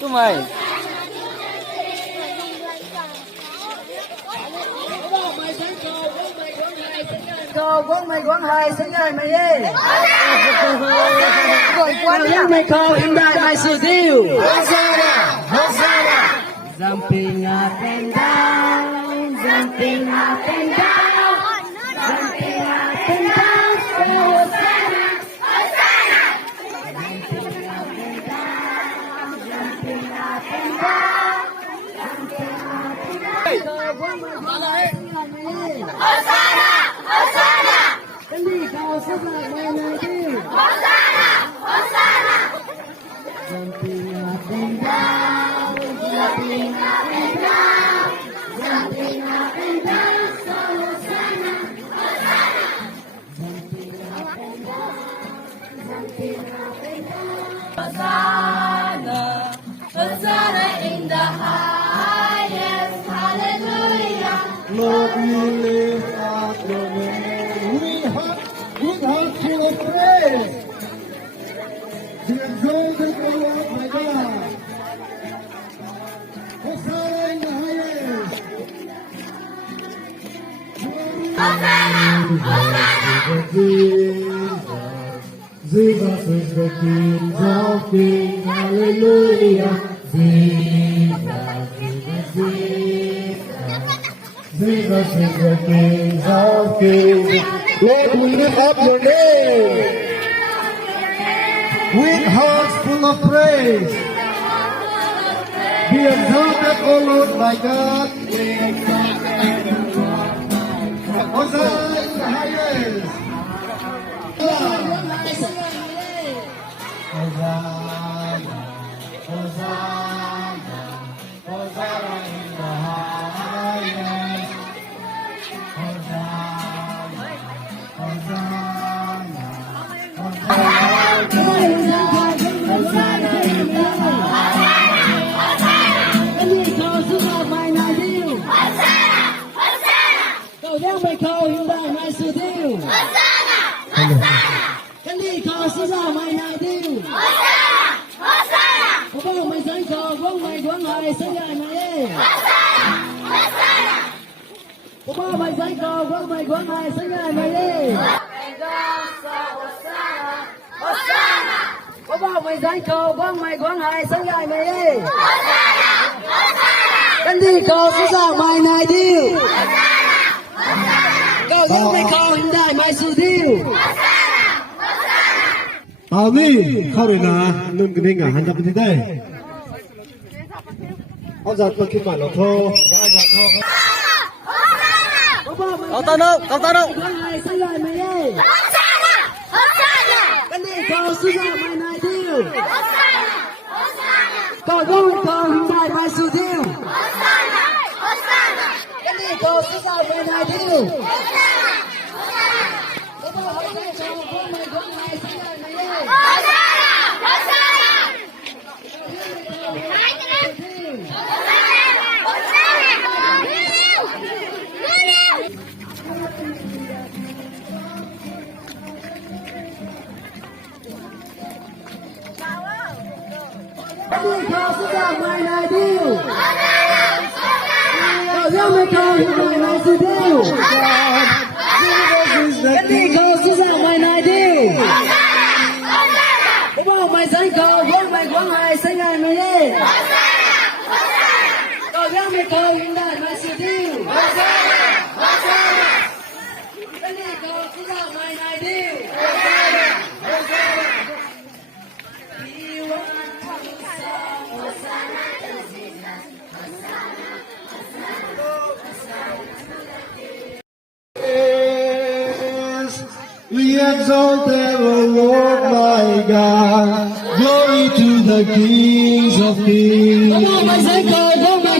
Tụi mày Cầu quán mày quán hai sinh ngày mày đi. Quán nhang mày cầu hiện đại mày sự tiêu. Jumping up and down, jumping up and down, jumping up and down, Hosanna, Hosanna. Jumping up and down, jumping up and down, jumping up and down. Cầu quán mày quán hai sinh ngày mày đi. Hosanna, Hosanna. Cái gì cầu sức lại mày này đi. Hosanna, Hosanna. Jumping up and down, jumping up and down, jumping up and down, so Hosanna, Hosanna. Jumping up and down, jumping up and down. Hosanna, Hosanna in the highest, hallelujah. Lord, we lift up your name. We have full of praise. Be exalted, O Lord, my God. Hosanna in the highest. Hosanna, Hosanna. Jesus is the King of Kings. Hallelujah. Jesus, Jesus, Jesus is the King of Kings. Lord, we lift up your name with hearts full of praise. Be exalted, O Lord, my God. Be exalted, O Lord, my God. Hosanna in the highest. Hosanna, Hosanna, Hosanna in the highest. Hosanna, Hosanna, Hosanna in the highest. Cái gì cầu sức lại mày này đi. Cầu nhang mày cầu hiện đại mày sự tiêu. Cái gì cầu sức lại mày này đi. Có bao mày dẫn cầu quán mày quán hai sinh ngày mày đi. Có bao mày dẫn cầu quán mày quán hai sinh ngày mày đi. Có bao mày dẫn cầu quán mày quán hai sinh ngày mày đi. Cái gì cầu sức lại mày này đi. Cầu nhang mày cầu hiện đại mày sự tiêu. Amin. Harina, nun geninga, hanya penting. Ozat pakai mana tu? Cậu ta đâu? Cậu ta đâu? Cái gì cầu sức lại mày này tiêu. Cầu vui cầu hiện đại mày sự tiêu. Cái gì cầu sức lại mày này tiêu. Có bao mày dẫn cầu quán mày quán hai sinh ngày mày đi. Cái gì cầu sức lại mày này tiêu. Cầu nhang mày cầu hiện đại mày sự tiêu. Cái gì cầu sức lại mày này tiêu. Có bao mày dẫn cầu quán mày quán hai sinh ngày mày đi. Cầu nhang mày cầu hiện đại mày sự tiêu. Cái gì cầu sức lại mày này tiêu. We exalt the Lord my God. Glory to the Kings of Kings. Come on, my Zenko, go my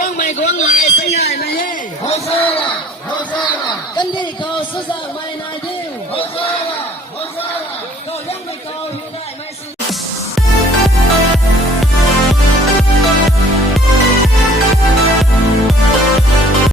quang mày sinh ngại này he Hosanna, Hosanna. cần đi cầu sư giảng mày này đi